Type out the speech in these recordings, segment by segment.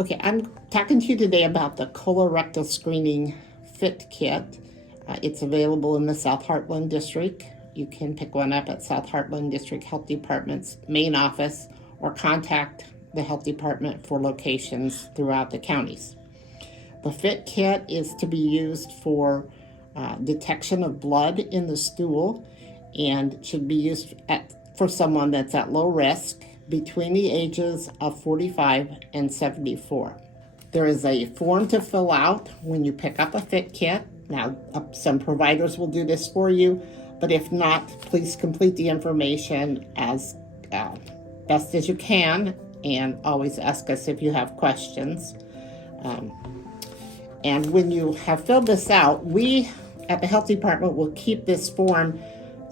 Okay, I'm talking to you today about the Colorectal Screening Fit Kit. It's available in the South Heartland District. You can pick one up at South Heartland District Health Department's main office or contact the health department for locations throughout the counties. The Fit Kit is to be used for detection of blood in the stool and should be used for someone that's at low risk between the ages of 45 and 74. There is a form to fill out when you pick up a Fit Kit. Now, some providers will do this for you, but if not, please complete the information as best as you can, and always ask us if you have questions. And when you have filled this out, we at the health department will keep this form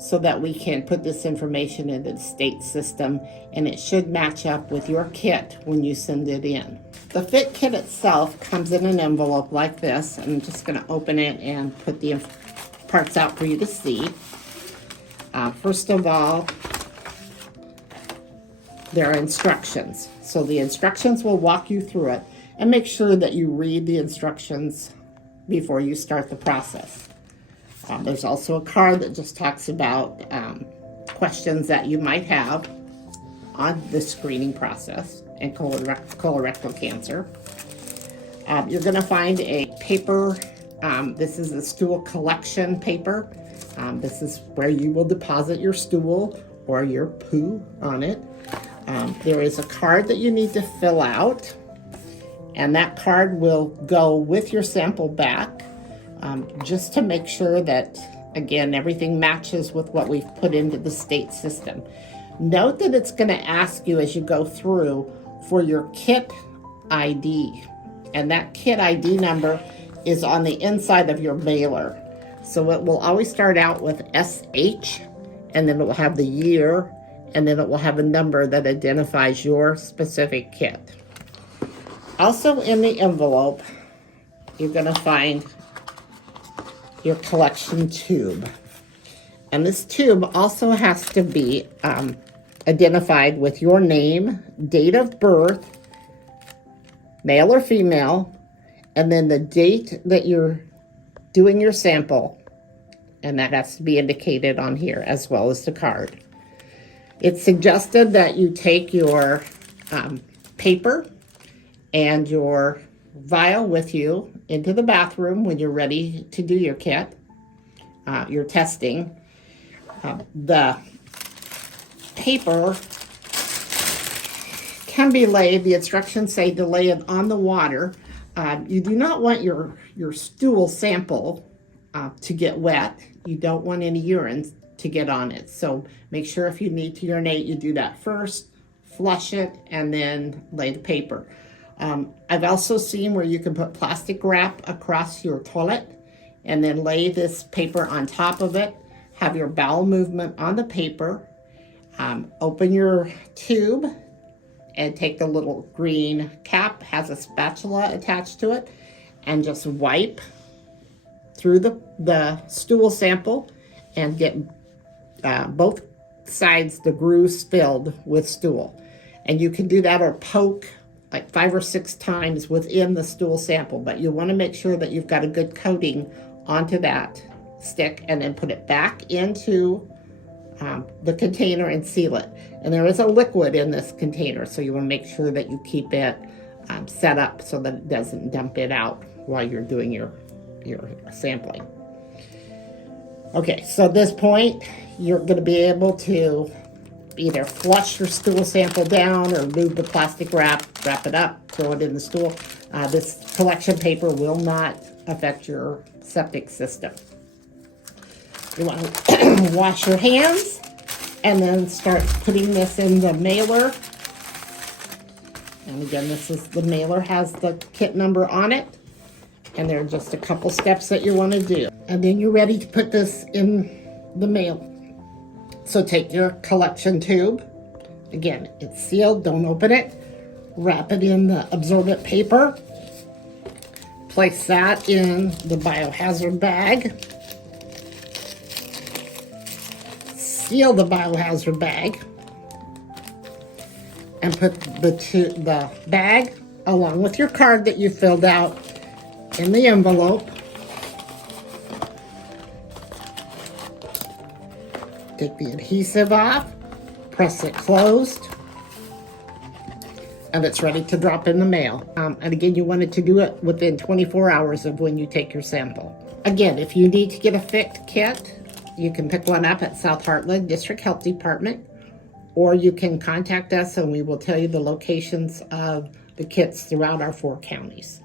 so that we can put this information into the state system, and it should match up with your kit when you send it in. The Fit Kit itself comes in an envelope like this. I'm just going to open it and put the parts out for you to see. First of all, there are instructions. So the instructions will walk you through it, and make sure that you read the instructions before you start the process. There's also a card that just talks about questions that you might have on the screening process and colorectal cancer. You're going to find a paper. This is a stool collection paper. This is where you will deposit your stool or your poo on it. There is a card that you need to fill out, and that card will go with your sample back. Just to make sure that, again, everything matches with what we've put into the state system. Note that it's going to ask you as you go through for your kit ID, and that kit ID number is on the inside of your mailer. So it will always start out with SH, and then it will have the year, and then it will have a number that identifies your specific kit. Also in the envelope, you're going to find your collection tube. And this tube also has to be identified with your name, date of birth, male or female, and then the date that you're doing your sample. And that has to be indicated on here as well as the card. It's suggested that you take your paper and your vial with you into the bathroom when you're ready to do your kit, your testing. The paper can be laid, the instructions say to lay it on the water. You do not want your stool sample to get wet. You don't want any urine to get on it. So make sure if you need to urinate, you do that first, flush it, and then lay the paper. I've also seen where you can put plastic wrap across your toilet and then lay this paper on top of it, have your bowel movement on the paper, open your tube and take the little green cap, has a spatula attached to it, and just wipe through the stool sample and get both sides, the grooves filled with stool. And you can do that or poke like 5 or 6 times within the stool sample, but you want to make sure that you've got a good coating onto that stick, and then put it back into the container and seal it. And there is a liquid in this container, so you want to make sure that you keep it set up so that it doesn't dump it out while you're doing your sampling. Okay, so at this point, you're going to be able to either flush your stool sample down or move the plastic wrap it up, throw it in the stool. This collection paper will not affect your septic system. You want to wash your hands and then start putting this in the mailer. And again, the mailer has the kit number on it. And there are just a couple steps that you want to do. And then you're ready to put this in the mail. So take your collection tube. Again, it's sealed, don't open it. Wrap it in the absorbent paper. Place that in the biohazard bag. Seal the biohazard bag. And put the bag along with your card that you filled out in the envelope. Take the adhesive off, press it closed, and it's ready to drop in the mail. And again, you wanted to do it within 24 hours of when you take your sample. Again, if you need to get a fit kit, you can pick one up at South Heartland District Health Department, or you can contact us and we will tell you the locations of the kits throughout our 4 counties.